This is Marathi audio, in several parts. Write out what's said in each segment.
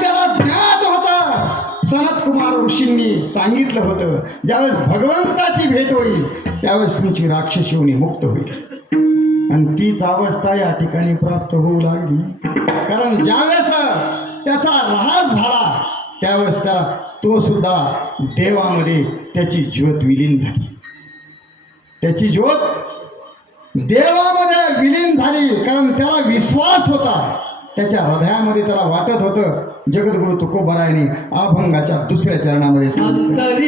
त्याला ज्ञात होता, सनत कुमार ऋषींनी सांगितलं होतं ज्यावेळेस भगवंताची भेट होईल त्यावेळेस तुमची राक्षसी योनी मुक्त होईल. आणि तीच अवस्था या ठिकाणी प्राप्त होऊ लागली. कारण ज्यावेळेस त्याचा ऱ्हास झाला त्यावेळेस तो सुद्धा देवामध्ये त्याची ज्योत विलीन झाली. त्याची ज्योत देवामध्ये विलीन झाली. कारण त्याला विश्वास होता, त्याच्या हृदयामध्ये त्याला वाटत होतं. जगद्गुरु तुकोबारायांनी अभंगाच्या दुसऱ्या चरणामध्ये सांगितलं,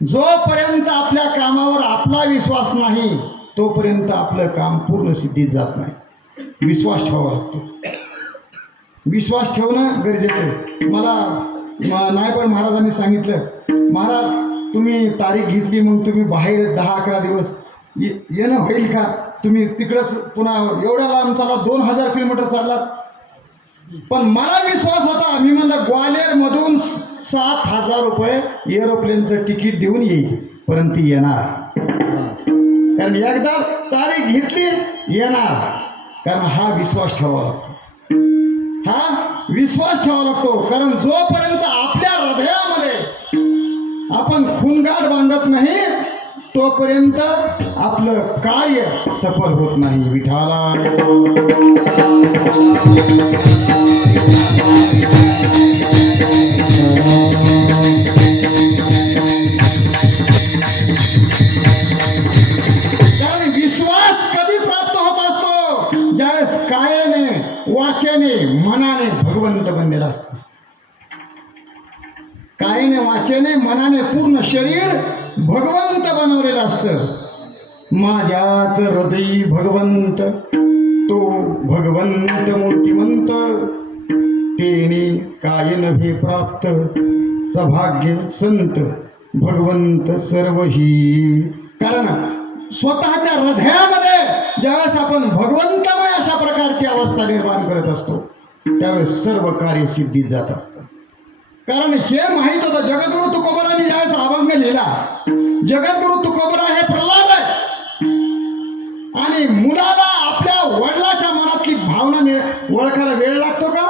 जोपर्यंत आपल्या कामावर आपला विश्वास नाही तोपर्यंत आपलं काम पूर्ण सिद्धीत जात नाही. विश्वास ठेवावा लागतो. विश्वास ठेवणं गरजेचं आहे. मला नायपण महाराजांनी सांगितलं, महाराज तुम्ही तारीख घेतली, मग तुम्ही बाहेर 10-11 दिवस येणं होईल का? तुम्ही तिकडंच पुन्हा एवढ्या लांब चालला, 2000 किलोमीटर चाललात. पण मला विश्वास होता, मी म्हणलं ग्वालेरमधून 7,000 रुपये एरोप्लेनचं तिकीट देऊन येईल, परंतु येणार. कारण एकदा तारीख घेतली येणार. कारण हा विश्वास ठेवावा लागतो. हा विश्वास ठेवावा लागतो. कारण जोपर्यंत आपल्या हृदयामध्ये आपण खूनगाठ बांधत नाही तोपर्यंत आपलं कार्य सफल होत नाही. विठाला कारण विश्वास कधी प्राप्त होत असतो ज्यावेळेस कायाने वाचेने मनाने भगवंत बनलेला असतो. कायाने वाचेने मनाने पूर्ण शरीर भगवंत बनवलेलं असतं. माझ्याच हृदयी भगवंत तो भगवंत मूर्तिमंत तेने काय नव्हे प्राप्त सभाग्य संत भगवंत सर्वही. कारण स्वतःच्या हृदयामध्ये ज्यावेळेस आपण भगवंतमय अशा प्रकारची अवस्था निर्माण करत असतो त्यावेळेस सर्व कार्य सिद्धीत जात असतं. कारण हे माहीत होतं जगद्गुरु तुकोबारांनी ज्यावेळेस अभंग लिहिला, जगद्गुरु तुकोबरा हे प्रल्हाद आहे आणि मुलाला आपल्या वडिलाच्या मनातली भावना ओळखायला वेळ लागतो का?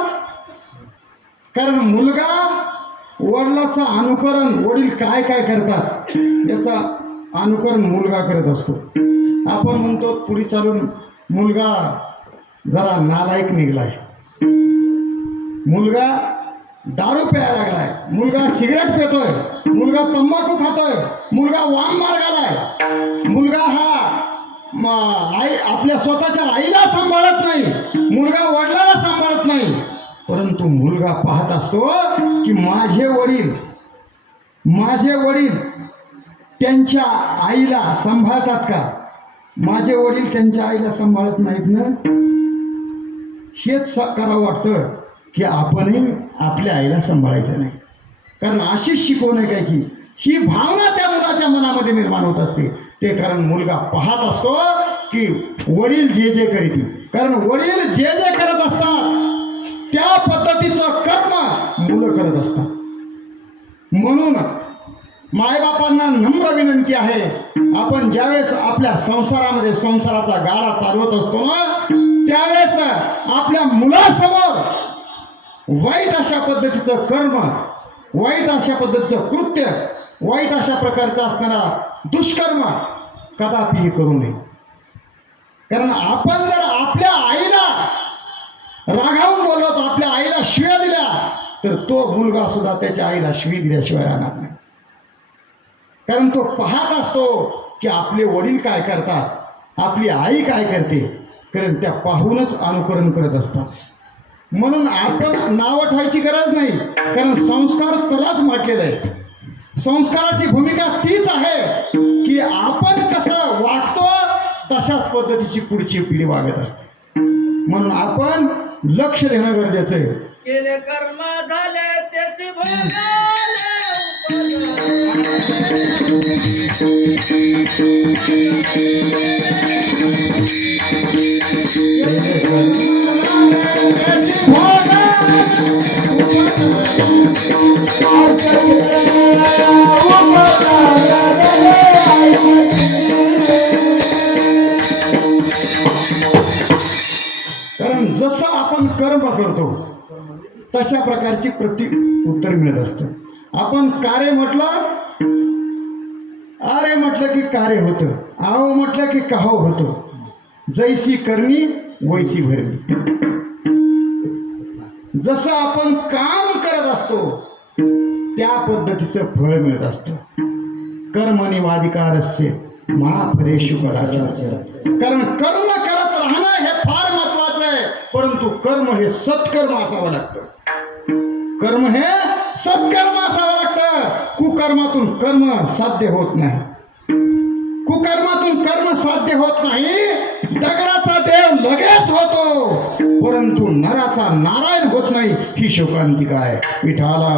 कारण मुलगा वडिलाचं अनुकरण, वडील काय काय करतात याचा अनुकरण मुलगा करत असतो. आपण म्हणतो पुढे चालून मुलगा जरा नालायक निघलाय. मुलगा दारू प्यायला लागलाय, मुलगा सिगरेट पितोय, मुलगा तंबाखू खातोय, मुलगा वाम मार्गालाय, मुलगा हा आई आपल्या स्वतःच्या आईला सांभाळत नाही, मुलगा वडिलाला सांभाळत नाही. परंतु मुलगा पाहत असतो की माझे वडील त्यांच्या आईला सांभाळतात का? माझे वडील त्यांच्या आईला सांभाळत नाहीत ना. हेच करावं वाटतं की आपणही आपल्या आईला सांभाळायचं नाही. कारण अशीच शिकवण आहे काय की ही भावना त्या मुलाच्या मनामध्ये निर्माण होत असते. ते कारण मुलगा पाहत असतो की वडील जे जे करीत, कारण वडील जे जे करत असतात त्या पद्धतीचं कर्म मुलं करत असतात. म्हणून मायबापांना नम्र विनंती आहे, आपण ज्यावेळेस आपल्या संसारामध्ये संसाराचा गाडा चालवत असतो ना, त्यावेळेस आपल्या मुलासमोर वाईट अशा पद्धतीचं कर्म, वाईट अशा पद्धतीचं कृत्य, वाईट अशा प्रकारचा असणारा दुष्कर्म कदापि करू नये. कारण आपण जर आपल्या आईला रागावून बोललो, तर आपल्या आईला शिव्या दिल्या, तर तो मुलगा सुद्धा त्याच्या आईला शिवी दिल्याशिवाय राहणार नाही. कारण तो पाहत असतो की आपले वडील काय करतात, आपली आई काय करते, कारण त्या पाहूनच अनुकरण करत असतात. म्हणून आपण नावं ठेवायची गरज नाही, कारण संस्कार त्यालाच म्हटलेलं आहे. संस्काराची भूमिका तीच आहे की आपण कसं वागतो तशाच पद्धतीची पुढची पिढी वागत असते. म्हणून आपण लक्ष देणं गरजेचं आहे. केले कर्म झाले त्याचे भोगाले. कारण जसं आपण कर्म करतो तशा प्रकारची उत्तर मिळत असतं. आपण कार्य म्हटलं, अरे म्हटलं की कार्य होतं, आहो म्हटलं की कहो होतं, जैसी करणी वैसी भरणी. जसं आपण काम करत असतो त्या पद्धतीचं फळ मिळत असतं. कर्मणिवाधिकारस्य मा फलेषु कदाचन. कारण कर्म करत राहणं हे फार महत्वाचं आहे, परंतु कर्म हे सत्कर्म असावं लागतं. कर्म हे सत्कर्म असावं लागतं. कुकर्मातून कर्म साध्य होत नाही. कुकर्मातून कर्म साध्य होत नाही. दगडाचा देव लगेच होतो, परंतु नराचा नारायण होत नाही. ही शोकांतिका आहे. विठाला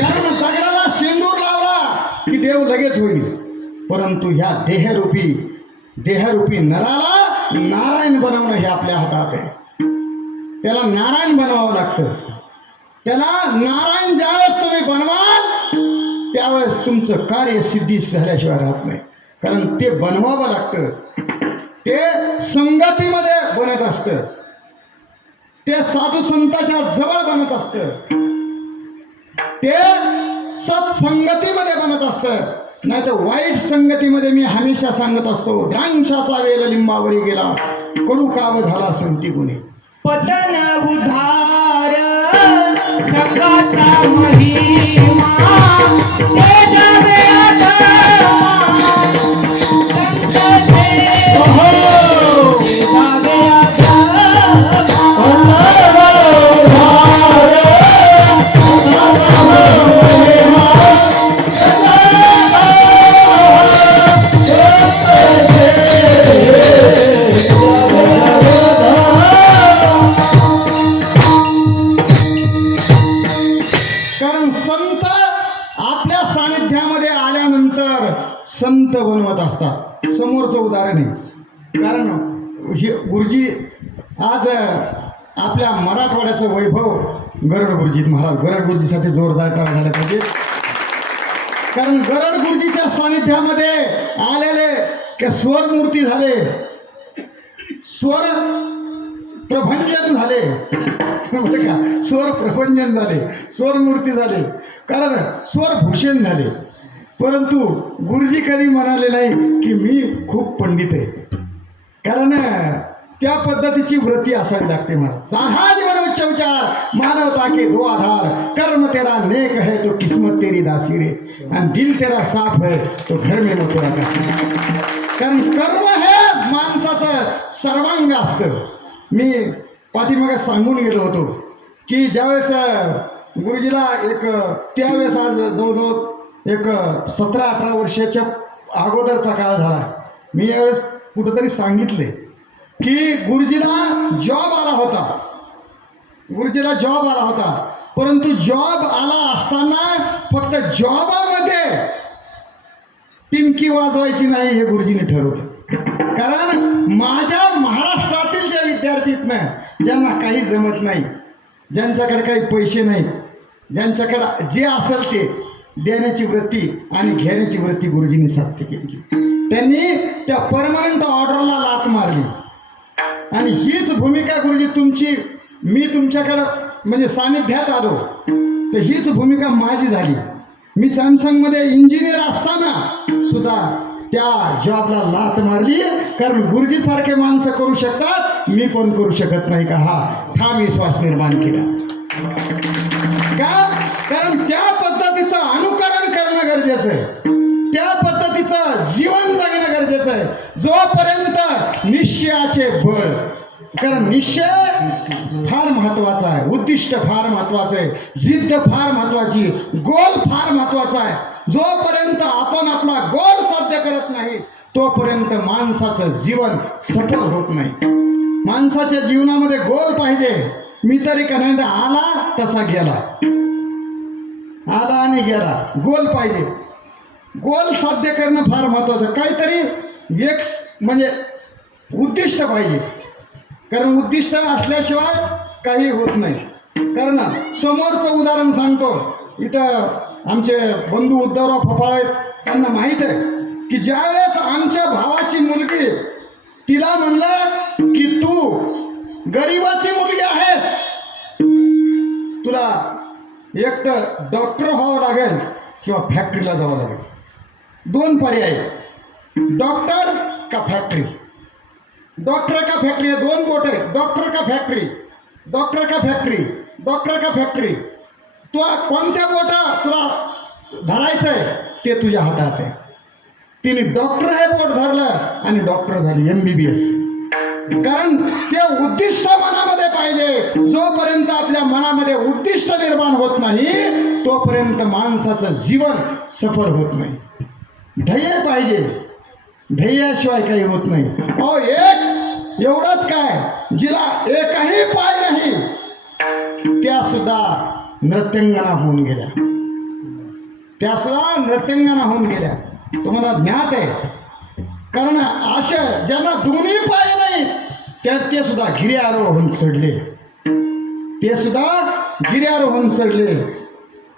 कारण दगडाला शेंदूर लावला की देव लगेच होईल, परंतु ह्या देहरूपी नराला नारायण बनवणं हे आपल्या हातात आहे. त्याला नारायण बनवावं लागतं. त्याला नारायण ज्यावेळेस तुम्ही बनवाल त्यावेळेस तुमचं कार्य सिद्धी झाल्याशिवाय राहत नाही. कारण ते बनवावं लागतं. ते संगतीमध्ये बनत असतं, ते साधू संतांच्या जवळ बनत असतं, ते सत्संगतीमध्ये बनत असतं. नाही तर वाईट संगतीमध्ये मी हमेशा सांगत असतो, द्राक्षाचा वेल लिंबावरी गेला, कडू काव झाला संती गुणे. पतन उधार संगाचा महिमा तेजावे संत बनवत असतात. समोरचं उदाहरण आहे. कारण हे गुरुजी आज आपल्या मराठवाड्याचं वैभव गरड गुरुजी महाराज, गरड गुरुजीसाठी जोरदार टाळ्या झाल्या पाहिजे. कारण गरड गुरुजीच्या सानिध्यामध्ये आलेले स्वरमूर्ती झाले, स्वर प्रभंजन झाले, बरं का, स्वर प्रभंजन झाले, स्वरमूर्ती झाले, कारण स्वरभूषण झाले. परंतु गुरुजी कधी म्हणाले नाही की मी खूप पंडित आहे. कारण त्या पद्धतीची वृत्ती असावी लागते. मला साधा जीवन उच्च विचार मानवता के दो आधार, कर्म तेरा नेक है तो किस्मत तेरी दासी रे, आणि दिल तेरा साफ है तो घर में मथुरा काशी. कारण कर्म हे माणसाचं सर्वांग असतं. मी पाठीमागे सांगून गेलो होतो की ज्यावेळेस गुरुजीला त्यावेळेस आज जवळजवळ 17-18 वर्षाच्या अगोदरचा काळ झाला. मी यावेळेस कुठंतरी सांगितले की गुरुजीला जॉब आला होता. परंतु जॉब आला असताना फक्त जॉबामध्ये टिमकी वाजवायची नाही हे गुरुजीने ठरवलं. कारण माझ्या महाराष्ट्रातील ज्या विद्यार्थीतनं ज्यांना काही जमत नाही, ज्यांच्याकडे काही पैसे नाहीत, ज्यांच्याकडे जे असेल ते देण्याची वृत्ती आणि घेण्याची वृत्ती गुरुजींनी साध्य केली. त्यांनी त्या परमनंट ऑर्डरला लात मारली. आणि हीच भूमिका गुरुजी तुमची, मी तुमच्याकडं म्हणजे सानिध्यात आलो तर हीच भूमिका माझी झाली. मी सॅमसंगमध्ये इंजिनियर असताना सुद्धा त्या जॉबला लात मारली. कारण गुरुजीसारखे माणसं करू शकतात, मी पण करू शकत नाही का, हा ठाम विश्वास निर्माण केला. का? कारण त्या पद्धतीचं अनुकरण करणं गरजेचं आहे, त्या पद्धतीचं जीवन जगणं गरजेचं आहे. जोपर्यंत निश्चयाचे बळ, कारण निश्चय फार महत्वाचा आहे, उद्दिष्ट फार महत्वाचं आहे, जिद्द फार महत्वाची, गोल फार महत्वाचा आहे. जोपर्यंत आपण आपला गोल साध्य करत नाही तोपर्यंत माणसाचं जीवन सफल होत नाही. माणसाच्या जीवनामध्ये गोल पाहिजे. मी तरी का नाही, आला तसा गेला, आला आणि गेला. गोल पाहिजे. गोल साध्य करणं फार महत्वाचं. काहीतरी एक म्हणजे उद्दिष्ट पाहिजे. कारण उद्दिष्ट असल्याशिवाय काही होत नाही. कारण समोरचं उदाहरण सांगतो. इथं आमचे बंधू उद्धवराव फपाळे, त्यांना माहीत आहे की ज्यावेळेस आमच्या भावाची मुलगी, तिला म्हणलं की तू गरिबाची मुलगी आहेस, तुला एक तर डॉक्टर व्हावं लागेल किंवा फॅक्टरीला जावं लागेल. 2 पर्याय, डॉक्टर का फॅक्टरी. डॉक्टर का फॅक्टरी, 2 बोट आहे. डॉक्टर का फॅक्टरी, डॉक्टर का फॅक्टरी, डॉक्टर का फॅक्टरी. तू कोणत्या बोटा तुला धरायचं आहे ते तुझ्या हातात आहे. तिने डॉक्टर हे बोट धरलं आणि डॉक्टर झाली, MBBS. कारण ते उद्दिष्ट मनामध्ये पाहिजे. जोपर्यंत आपल्या मनामध्ये उद्दिष्ट निर्माण होत नाही तोपर्यंत माणसाचं जीवन सफल होत नाही. ध्येय पाहिजे, ध्येयाशिवाय काही होत नाही. एक एवढंच काय, जिला एकही पाय नाही त्या सुद्धा नृत्यांगना होऊन गेल्या, त्या सुद्धा नृत्यांगना होऊन गेल्या. तुम्हाला ज्ञात आहे. कारण अशा ज्यांना दोन्ही पाय नाही ते सुद्धा गिर्यारोहण चढले, ते सुद्धा गिर्यारोहण चढले.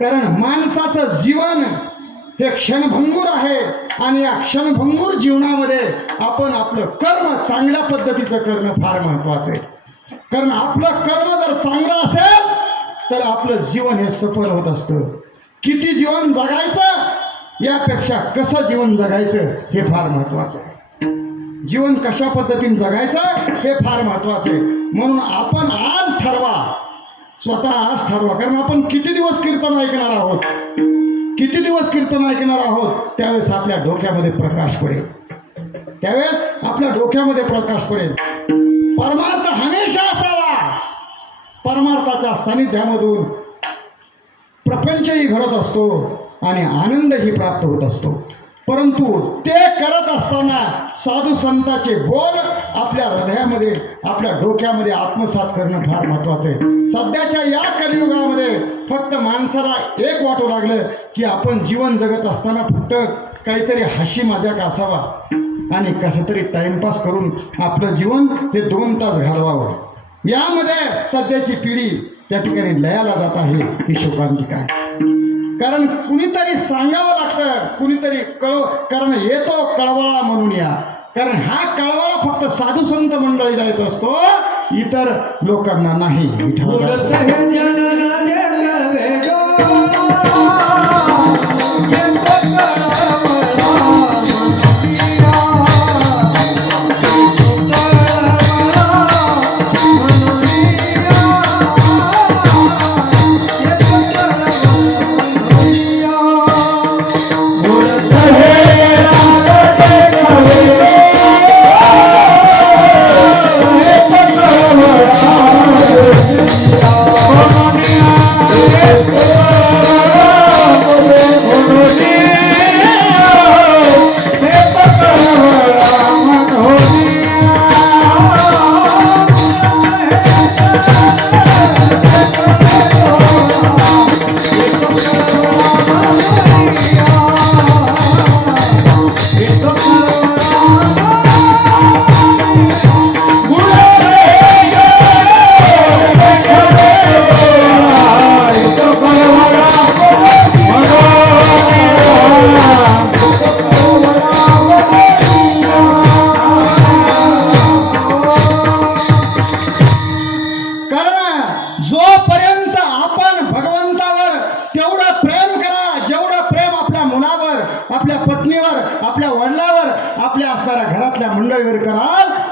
कारण माणसाचं जीवन हे क्षणभंगूर आहे आणि या क्षणभंगूर जीवनामध्ये आपण आपलं कर्म चांगल्या पद्धतीचं करणं फार महत्वाचं आहे. कारण आपलं कर्म जर चांगलं असेल तर आपलं जीवन हे सफल होत असतं. किती जीवन जगायचं यापेक्षा कसं जीवन जगायचं हे फार महत्वाचं आहे. जीवन कशा पद्धतीने जगायचं हे फार महत्वाचं आहे. म्हणून आपण आज ठरवा, स्वतः आज ठरवा. कारण आपण किती दिवस कीर्तन ऐकणार आहोत, किती दिवस कीर्तन ऐकणार आहोत, त्यावेळेस आपल्या डोक्यामध्ये प्रकाश पडेल, त्यावेळेस आपल्या डोक्यामध्ये प्रकाश पडेल. परमार्थ हमेशा असावा. परमार्थाच्या सानिध्यामधून प्रपंचही घडत असतो आणि आनंदही प्राप्त होत असतो. परंतु ते करत असताना साधू संतांचे बोल आपल्या हृदयामध्ये, आपल्या डोक्यामध्ये आत्मसात करणं फार महत्त्वाचं आहे. सध्याच्या या कलियुगामध्ये फक्त माणसाला एक वाटू लागलं की आपण जीवन जगत असताना फक्त काहीतरी हशी मजाक असावा आणि कसं तरी टाइमपास करून आपलं जीवन हे 2 तास घालवावं. यामध्ये सध्याची पिढी त्या ठिकाणी लयाला जात आहे, ही शोकांतिका आहे. कारण कुणीतरी सांगावं लागतं, कुणीतरी कारण येतो कळवळा म्हणून या. कारण हा कळवळा फक्त साधू संत मंडळीला येत असतो, इतर लोकांना नाही. विठ्ठल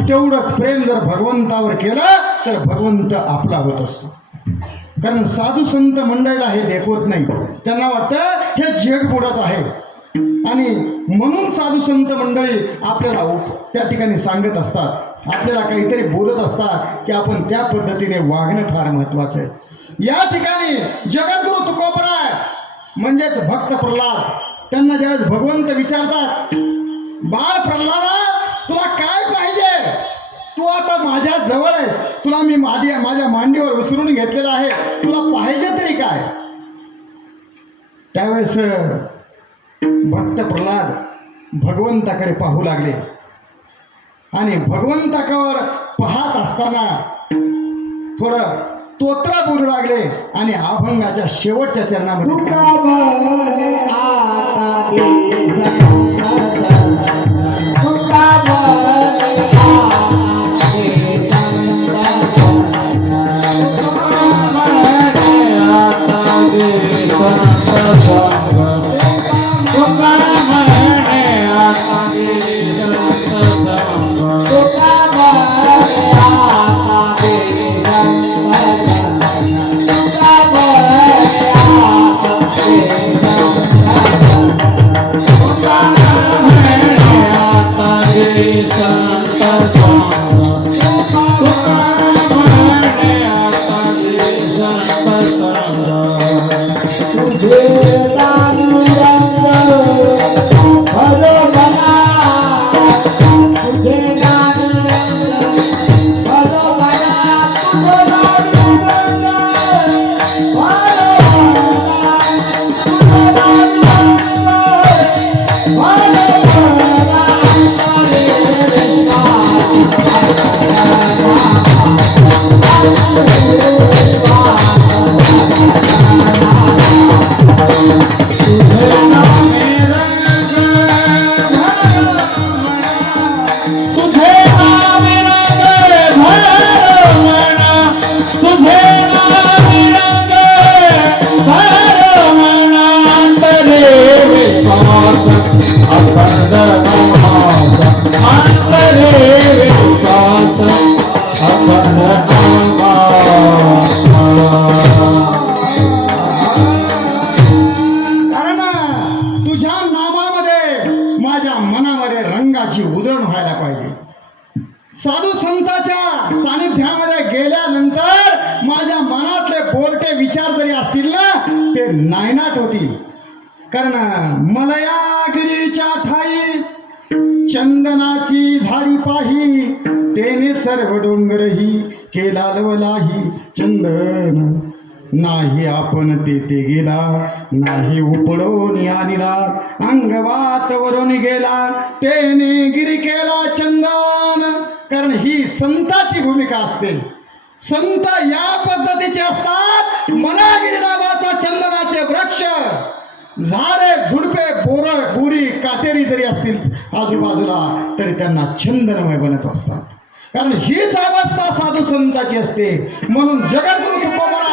तेवढंच प्रेम जर भगवंतावर केलं तर भगवंत आपला होत असतो. कारण साधू संत मंडळीला हे देखवत नाही. त्यांना वाटतं हे जग बुडत आहे आणि म्हणून साधू संत मंडळी आपल्याला त्या ठिकाणी सांगत असतात, आपल्याला काहीतरी बोलत असतात की आपण त्या पद्धतीने वागणं फार महत्वाचं आहे. या ठिकाणी जगद्गुरु तुकोबराय म्हणजेच भक्त प्रल्हाद, त्यांना ज्यावेळेस भगवंत विचारतात, बाळ प्रल्हादा तुला काय पाहिजे, तू आता माझ्या जवळ आहेस, तुला मी माझ्या मांडीवर उचलून घेतलेला आहे, तुला पाहिजे तरी काय. त्यावेळेस भक्त प्रल्हाद भगवंताकडे पाहू लागले आणि भगवंताकडे पाहत असताना थोडं तोत्रा बोलू लागले आणि अभंगाच्या शेवटच्या चरणामध्ये उधळण व्हायला पाहिजे. साधू संतांच्या सानिध्यामध्ये गेल्यानंतर माझ्या मनातले बोलटे विचार जरी असतील ना ते नायनाट होतील. कारण मलयागिरीच्या ठाई चंदनाची झाडी पाही, तेने सर्व डोंगरही केला लवलाही चंदन. नाही आपण तेथे गेला, नाही उपडून आणला, अंगवात वरून गेला, तेने गिरी केला चंदन. कारण ही संताची भूमिका असते. संत या पद्धतीचे असतात. मनागिरी नावाचा चंदनाचे वृक्ष, झाडे झुडपे बोरी काटेरी जरी असतील आजूबाजूला तरी त्यांना चंदनमय बनत असतात. कारण हीच अवस्था साधू संताची असते. म्हणून जगद्गुरु तुकोबरा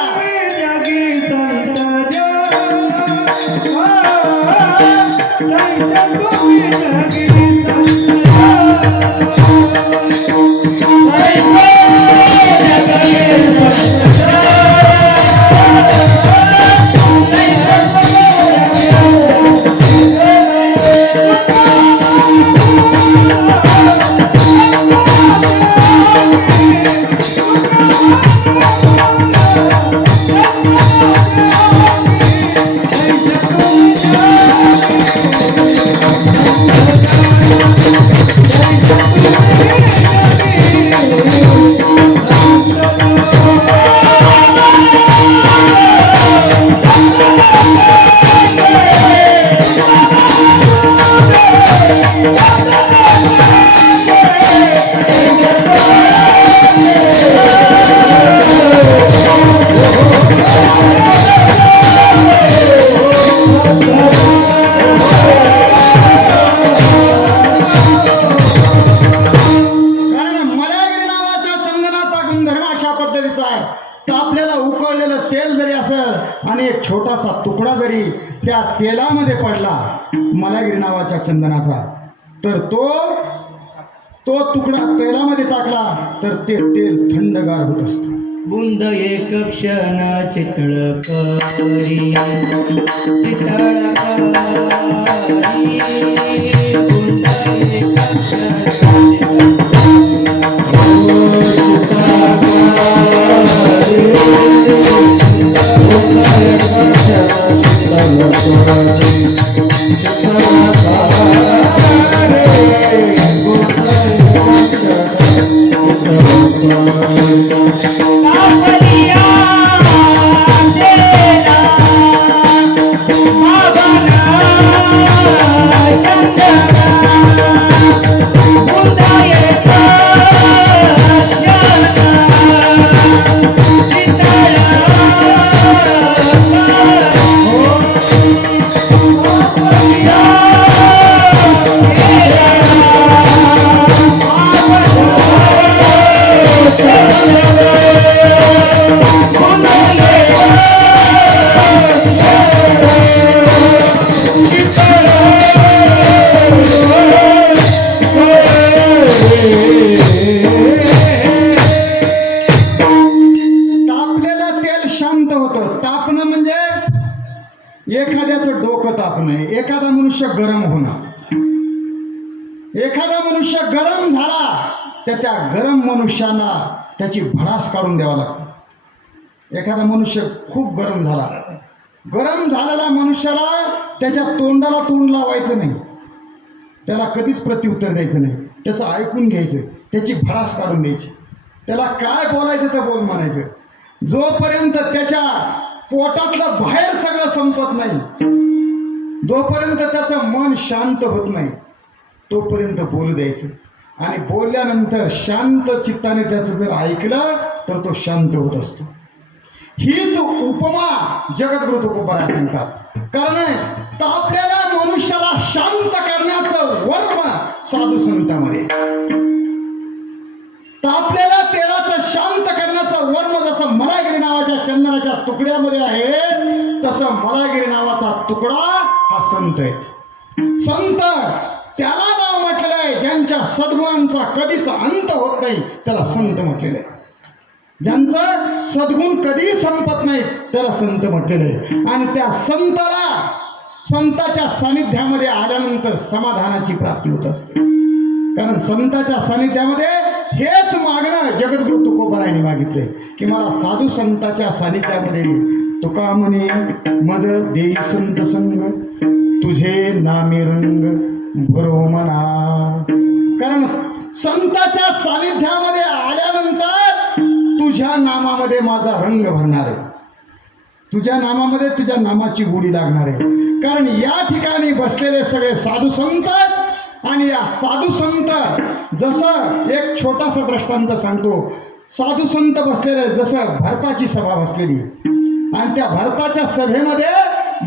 छोटासा तुकडा जरी त्या तेलामध्ये पडला मलयागिरी नावाच्या चंदनाचा तर तो तो तुकडा तेलामध्ये टाकला तर ते तेल थंडगार होत असतं. बुंद एक क्षण चितळ करी चितळ करी बुंद एक क्षण तापलेलं तेल शांत होतं. तापणं म्हणजे एखाद्याचं डोकं तापणं, एखादा मनुष्य गरम होणं. एखादा मनुष्य गरम झाला तर त्या गरम मनुष्याला त्याची भडास काढून द्यावा लागतो. एखादा मनुष्य खूप गरम झाला, गरम झालेल्या मनुष्याला त्याच्या तोंडाला तोंड लावायचं नाही, त्याला कधीच प्रत्युत्तर द्यायचं नाही, त्याचं ऐकून घ्यायचं, त्याची भडास काढून द्यायची, त्याला काय बोलायचं तर बोल म्हणायचं. जोपर्यंत त्याच्या पोटातलं बाहेर सगळं संपत नाही, जोपर्यंत त्याचं मन शांत होत नाही, तोपर्यंत बोलू द्यायचं. आणि बोलल्यानंतर शांत चित्ताने त्याचं जर ऐकलं तर तो शांत होत असतो. हीच उपमा जगद्गुरु तुकोबराय सांगतात. कारण तापलेल्या मनुष्याला शांत करण्याचं वर्म साधू संतांमध्ये, तापलेल्या तेलाचं शांत करण्याचं वर्म जसं मलागिरी नावाच्या चंदनाच्या तुकड्यामध्ये आहे, तसं मलागिरी नावाचा तुकडा हा संत आहे. संत त्याला नाव म्हटलेलं आहे ज्यांच्या सद्गुणांचा कधीच अंत होत नाही, त्याला संत म्हटलेलं आहे. ज्यांचं सद्गुण कधीही संपत नाहीत त्याला संत म्हटलेलं आहे. आणि त्या संताला संताच्या सानिध्यामध्ये आल्यानंतर समाधानाची प्राप्ती होत असते. कारण संताच्या सानिध्यामध्ये हेच मागणं जगद्गुरु तुकोबरायांनी मागितले की मला साधू संताच्या सानिध्यामध्ये तुका म्हणे मज देई संत संग तुझे नामे रंग भरो मना. कारण संताच्या सानिध्यामध्ये आल्यानंतर तुझ्या नामामध्ये माझा रंग भरणार आहे, तुझ्या नामामध्ये तुझ्या नामाची गोडी लागणार आहे. कारण या ठिकाणी बसलेले सगळे साधू संत, आणि या साधू संत जसं एक छोटासा दृष्टांत सांगतो. साधू संत बसलेले जसं भरताची सभा बसलेली, आणि त्या भरताच्या सभेमध्ये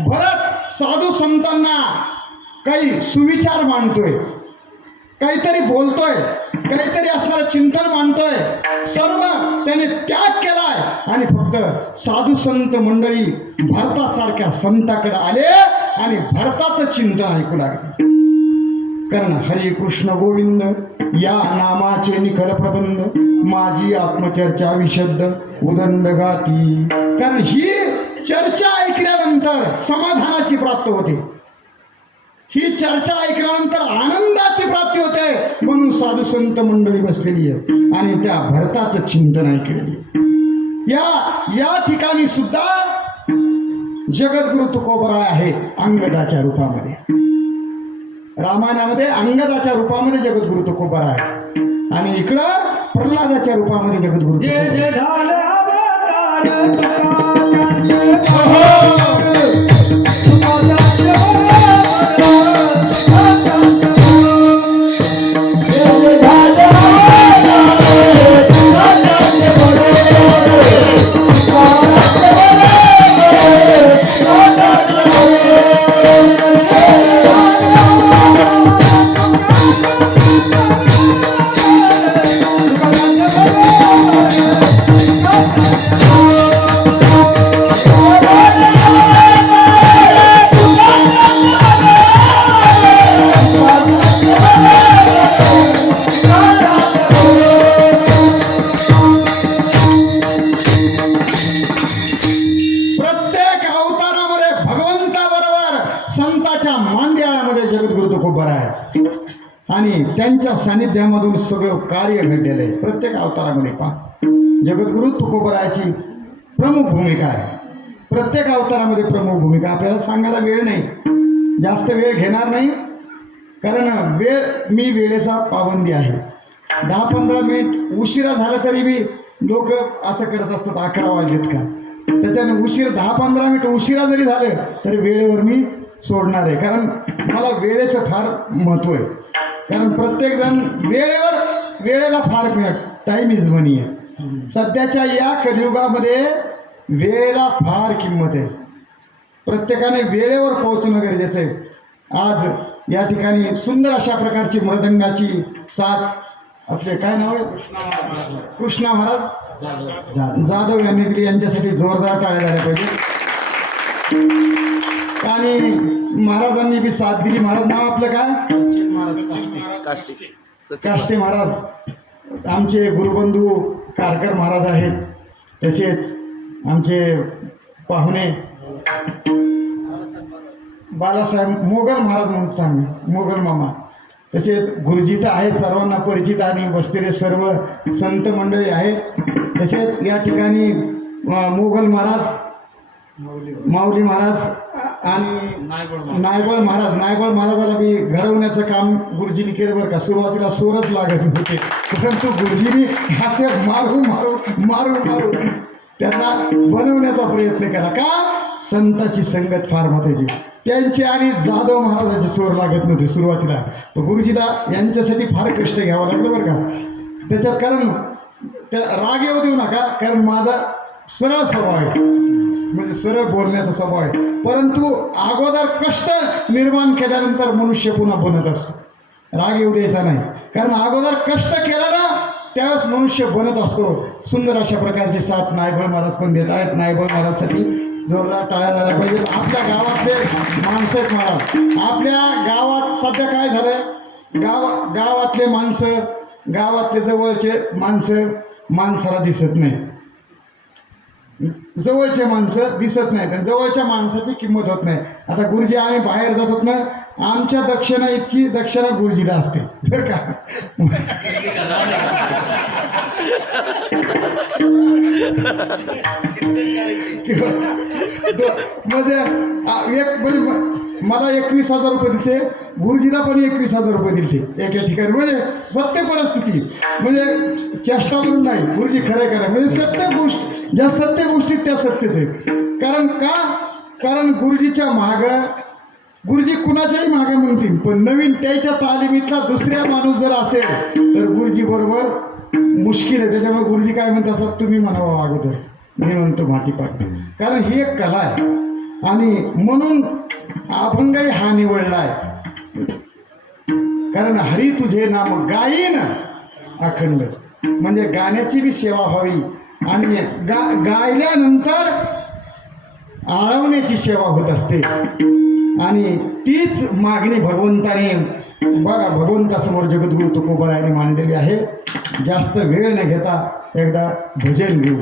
भरत साधू संतांना काही सुविचार मांडतोय, काहीतरी बोलतोय, काहीतरी असणारं चिंतन मांडतोय. सर्व त्याने त्याग केलाय आणि फक्त साधू संत मंडळी भरतासारख्या संताकडे आले आणि भरताचं चिंतन ऐकू लागले. कारण हरे कृष्ण गोविंद या नामाचे निखल प्रबंध माझी आत्मचर्चा विशुद्ध उदंड गाती. कारण ही चर्चा ऐकल्यानंतर समाधानाची प्राप्ती होते, ही चर्चा ऐकल्यानंतर आनंदाची प्राप्ती होते. म्हणून साधू संत मंडळी बसलेली आहे आणि त्या भरताचं चिंतन ऐकलेली. या ठिकाणी सुद्धा जगद्गुरु तुकोबराय आहेत अंगदाच्या रूपामध्ये. रामायणामध्ये अंगदाच्या रूपामध्ये जगद्गुरु तुकोबराय आहे आणि इकडं प्रल्हादाच्या रूपामध्ये जगद्गुरु जे झालं अवतार त्यांच्या सानिध्यामधून सगळं कार्य घडलेलं आहे. प्रत्येक अवतारामध्ये पहा जगद्गुरु तुकोबरायाची प्रमुख भूमिका आहे. प्रत्येक अवतारामध्ये प्रमुख भूमिका. आपल्याला सांगायला वेळ नाही, जास्त वेळ घेणार नाही, कारण मी वेळेचा पाबंदी आहे. 10-15 मिनिट उशिरा झाला तरी बी लोक असं करत असतात 11 वाजलेत का. त्याच्याने 10-15 मिनिट उशिरा जरी झाले तरी वेळेवर मी सोडणार आहे, कारण मला वेळेचं फार महत्त्व आहे. कारण प्रत्येकजण वेळेला फार टाईम इज मनी आहे. सध्याच्या या कलियुगामध्ये वेळेला फार किंमत आहे. प्रत्येकाने वेळेवर पोहोचणं गरजेचं आहे. आज या ठिकाणी सुंदर अशा प्रकारची मृदंगाची साथ आपले काय नाव आहे कृष्णा महाराज जाधव यांनी दिली. यांच्यासाठी जोरदार टाळ्या झाल्या पाहिजे. आणि महाराजांनी बी साथ दिली. महाराज नाव आपलं काय काष्टे महाराज आमचे गुरुबंधू कारकर महाराज आहेत. तसेच आमचे पाहुणे बालासाहेब मोगल महाराज म्हणतो आम्ही, मोगल मामा. तसेच गुरुजी तर आहेत सर्वांना परिचित आणि बसलेले सर्व संत मंडळी आहेत. तसेच या ठिकाणी मोगल महाराज, माऊली महाराज आणि नायबळ महाराजाला बी घडवण्याचं काम गुरुजींनी केलं बरं का. सुरुवातीला सोरच लागत होते, परंतु गुरुजींनी असे मारू त्यांना बनवण्याचा प्रयत्न केला. का? संताची संगत फार महत्वाची. त्यांची आणि जाधव महाराजाची सोर लागत नव्हती सुरुवातीला. तर गुरुजीला यांच्यासाठी फार कष्ट घ्यावं लागलं बरं का. त्याच्यात कारण त्या राग येऊ देऊ नका, कारण माझा सरळ स्वभाव आहे, म्हणजे सरळ बोलण्याचा स्वभाव आहे. परंतु अगोदर कष्ट निर्माण केल्यानंतर मनुष्य पुन्हा बनत असतो. राग येऊ द्यायचा नाही, कारण अगोदर कष्ट केला ना त्यावेळेस मनुष्य बनत असतो. सुंदर अशा प्रकारची साथ नायबळ महाराज पण देत आहेत. नायबळ महाराजसाठी जोरदार टाळ्या झाल्या पाहिजेत. आपल्या गावातले माणसं आहेत महाराज. आपल्या गावात सध्या काय झालं, गावातले माणसं, गावातले जवळचे माणसाला दिसत नाही. जवळचे माणसं दिसत नाहीत आणि जवळच्या माणसाची किंमत होत नाही. आता गुरुजी आम्ही बाहेर जात होत ना, आमच्या दक्षिणा इतकी दक्षिणा गुरुजीला असते बरं का. म्हणजे मला 21,000 रुपये दिले, गुरुजीला पण 21,000 रुपये दिले एका ठिकाणी. म्हणजे सत्य परिस्थिती, म्हणजे चेष्टा म्हणून नाही, गुरुजी खरं म्हणजे सत्य गोष्ट, ज्या सत्य गोष्टीत त्या सत्यच आहेत. कारण गुरुजीच्या मागं, गुरुजी कुणाच्याही मागे म्हणतील, पण नवीन त्याच्या तालिमीतला दुसऱ्या माणूस जर असेल तर गुरुजी बरोबर मुश्किल आहे. त्याच्यामुळे गुरुजी काय म्हणतात असं तुम्ही म्हणावं अगोदर, मी म्हणतो माती पाठ. कारण ही एक कला आहे आणि म्हणून अभंगही हा निवडला आहे. कारण हरी तुझे नाम गाईन अखंड, म्हणजे गाण्याची बी सेवा व्हावी आणि गायल्यानंतर आळवण्याची सेवा होत असते. आणि तीच मागणी भगवंताने बघा भगवंतासमोर जगद्गुरु तुकोबरायांनी मांडलेली आहे. जास्त वेळ न घेता एकदा भजन घेऊ.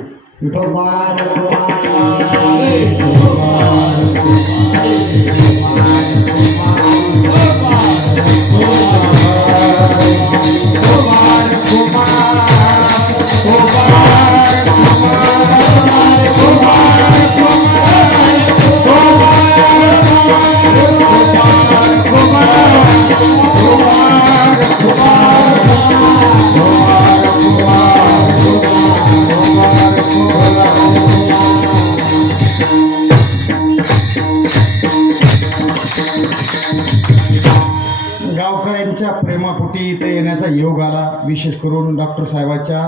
गावकऱ्यांच्या प्रेमापोटी इथे येण्याचा योग आला. विशेष करून डॉक्टर साहेबांच्या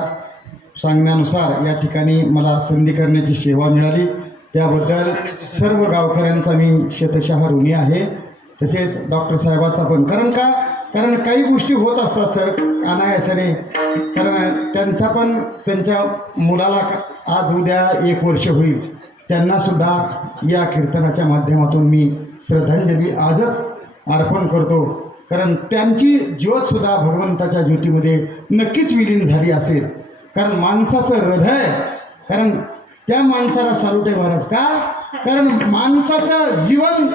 सांगण्यानुसार या ठिकाणी मला संधी करण्याची सेवा मिळाली, त्याबद्दल सर्व गावकऱ्यांचा मी शतशः ऋणी आहे. तसेच डॉक्टर साहेबाचा पण. कारण काही गोष्टी होत असतात सर अनायासाने. कारण त्यांचा पण त्यांच्या मुलाला आज उद्या 1 वर्ष होईल, त्यांनासुद्धा या कीर्तनाच्या माध्यमातून मी श्रद्धांजली आजच अर्पण करतो. कारण त्यांची ज्योतसुद्धा भगवंताच्या ज्योतीमध्ये नक्कीच विलीन झाली असेल. कारण माणसाचं हृदय, कारण त्या माणसाला सालुटे महाराज का, कारण माणसाचं जीवन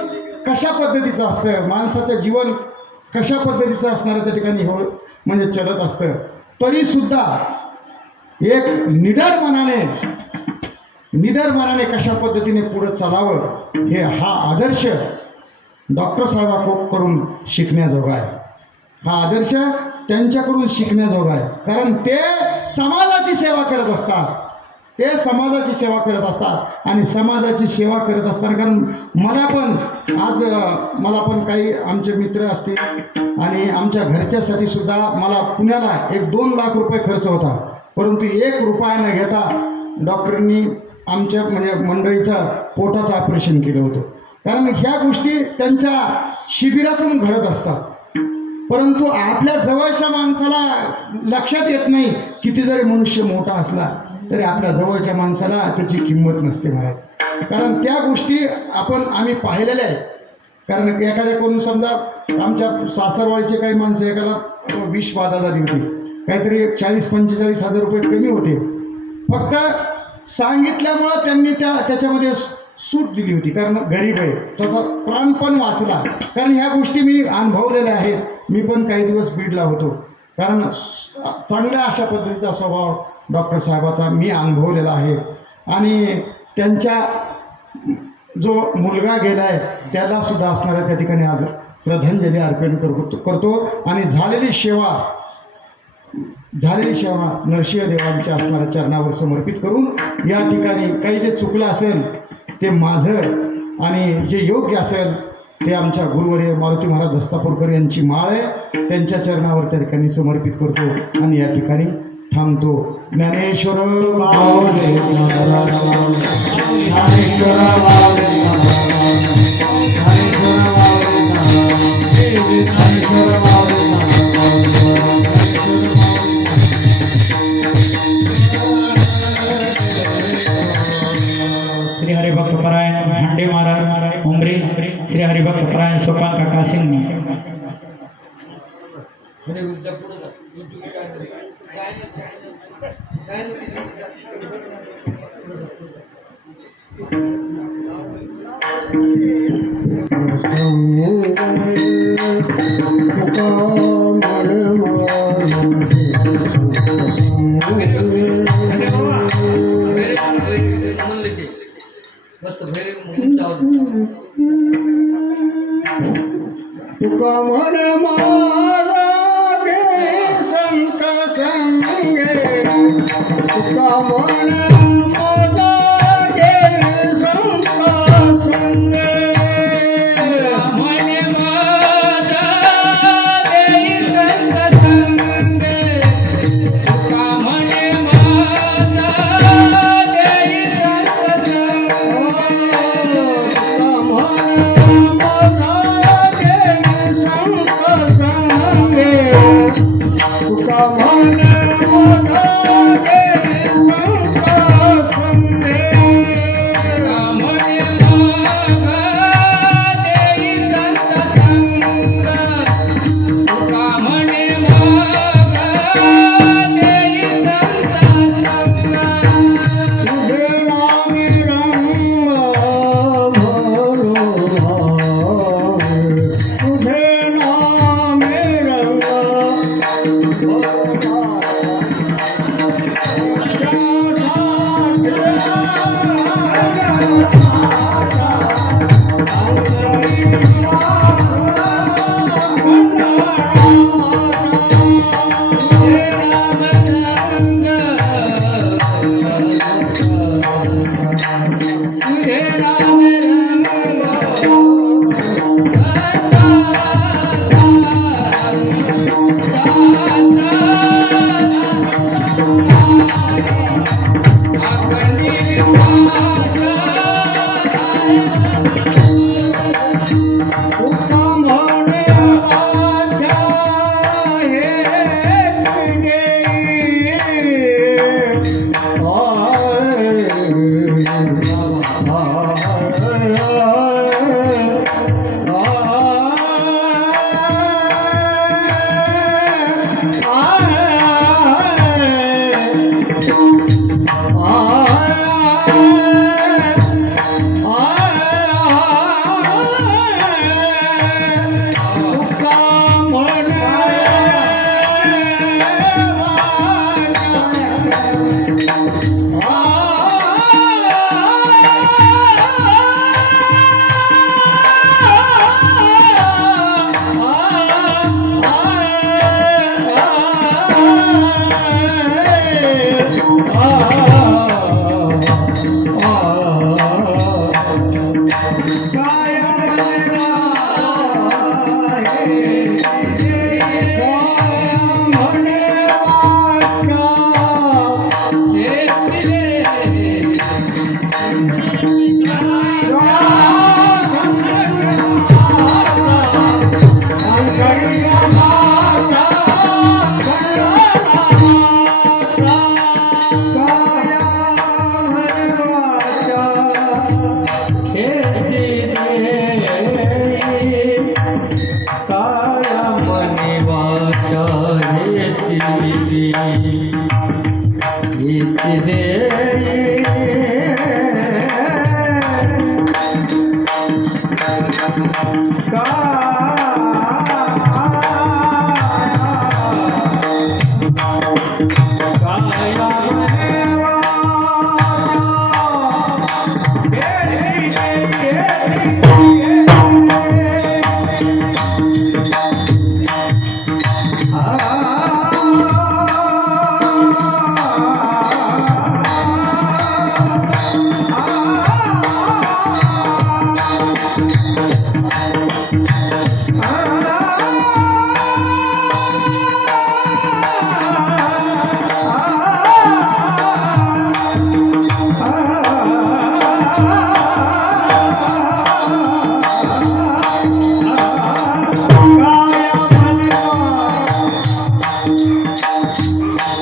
कशा पद्धतीचं असतं, माणसाचं जीवन कशा पद्धतीचं असणारं त्या ठिकाणी हो म्हणजे चलत असतं, तरीसुद्धा एक निडर मनाने कशा पद्धतीने पुढं चालावं हे हा आदर्श डॉक्टर साहेबांकडून शिकण्याजोगा आहे. हा आदर्श त्यांच्याकडून शिकण्याजोगा आहे. कारण ते समाजाची सेवा करत असतात. आणि समाजाची सेवा करत असताना, कारण मला पण काही आमचे मित्र असतील आणि आमच्या घरच्यासाठी सुद्धा मला पुण्याला 1-2 लाख रुपये खर्च होता, परंतु 1 रुपया न घेता डॉक्टरांनी आमच्या म्हणजे मंडळीचं पोटाचं ऑपरेशन केलं होतं. कारण ह्या गोष्टी त्यांच्या शिबिरातून घडत असतात, परंतु आपल्या जवळच्या माणसाला लक्षात येत नाही. किती जरी मनुष्य मोठा असला तरी आपल्या जवळच्या माणसाला त्याची किंमत नसते महाराज. कारण त्या गोष्टी आम्ही पाहिलेल्या आहेत. कारण एखाद्या कोणी समजा आमच्या सासरवाडीचे काही माणसं एकाला विष बाधा झाली होती, काहीतरी 40-45 हजार रुपये कमी होते. फक्त सांगितल्यामुळं त्यांनी त्याच्यामध्ये सूट दिली होती, कारण गरीब आहे, त्याचा प्राण पण वाचला. कारण ह्या गोष्टी मी अनुभवलेल्या आहेत. मी पण काही दिवस बीडला होतो. कारण चांगल्या अशा पद्धतीचा स्वभाव डॉक्टर साहेबाचा मी अनुभवलेला आहे. आणि त्यांच्या जो मुलगा गेला आहे त्याला सुद्धा असणाऱ्या त्या ठिकाणी आज श्रद्धांजली अर्पण करतो. आणि झालेली सेवा नरसिंह देवांच्या असणाऱ्या चरणावर समर्पित करून या ठिकाणी काही जे चुकलं असेल ते माझं आणि जे योग्य असेल ते आमच्या गुरुवर्य मारुती महाराज दस्तापूरकर यांची माळ आहे, त्यांच्या चरणावर त्या ठिकाणी समर्पित करतो आणि या ठिकाणी थांबतो. ज्ञानेश्वर माऊली श्री हरिभक्तपरायण हांडे महाराज उमरी, श्री हरिभक्तपरायण सोपान काका सिंग. तुका म्हण माझा गे संत संगे, तुका म्हण माझा गे संत संगे, म्हणे माझा देई संत संगे, तुका म्हणे माझा देई संत संगे, तुका म्हण माझा गे संत संगे, तुका म्हण माझा गे संत संगे, तुका म्हणे माझा देई संत संगे, तुझे नामी रंग भरो तुझे नामी रंग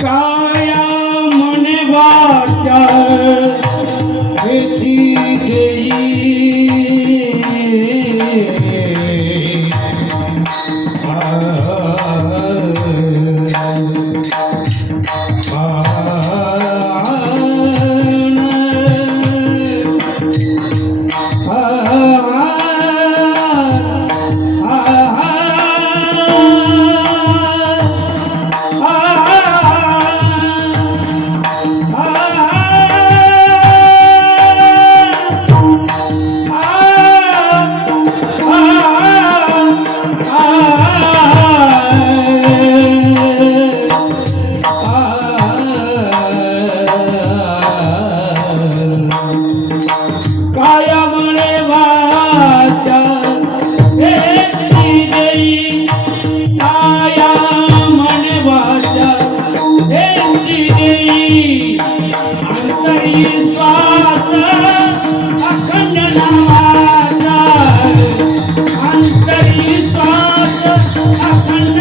काया मने वाचा भेटी काया मने वाचा भेटी देई काया मने वाचा भेटी देई अंतरी स्वास अखंड नामाचा अंतरी स्वास अखंड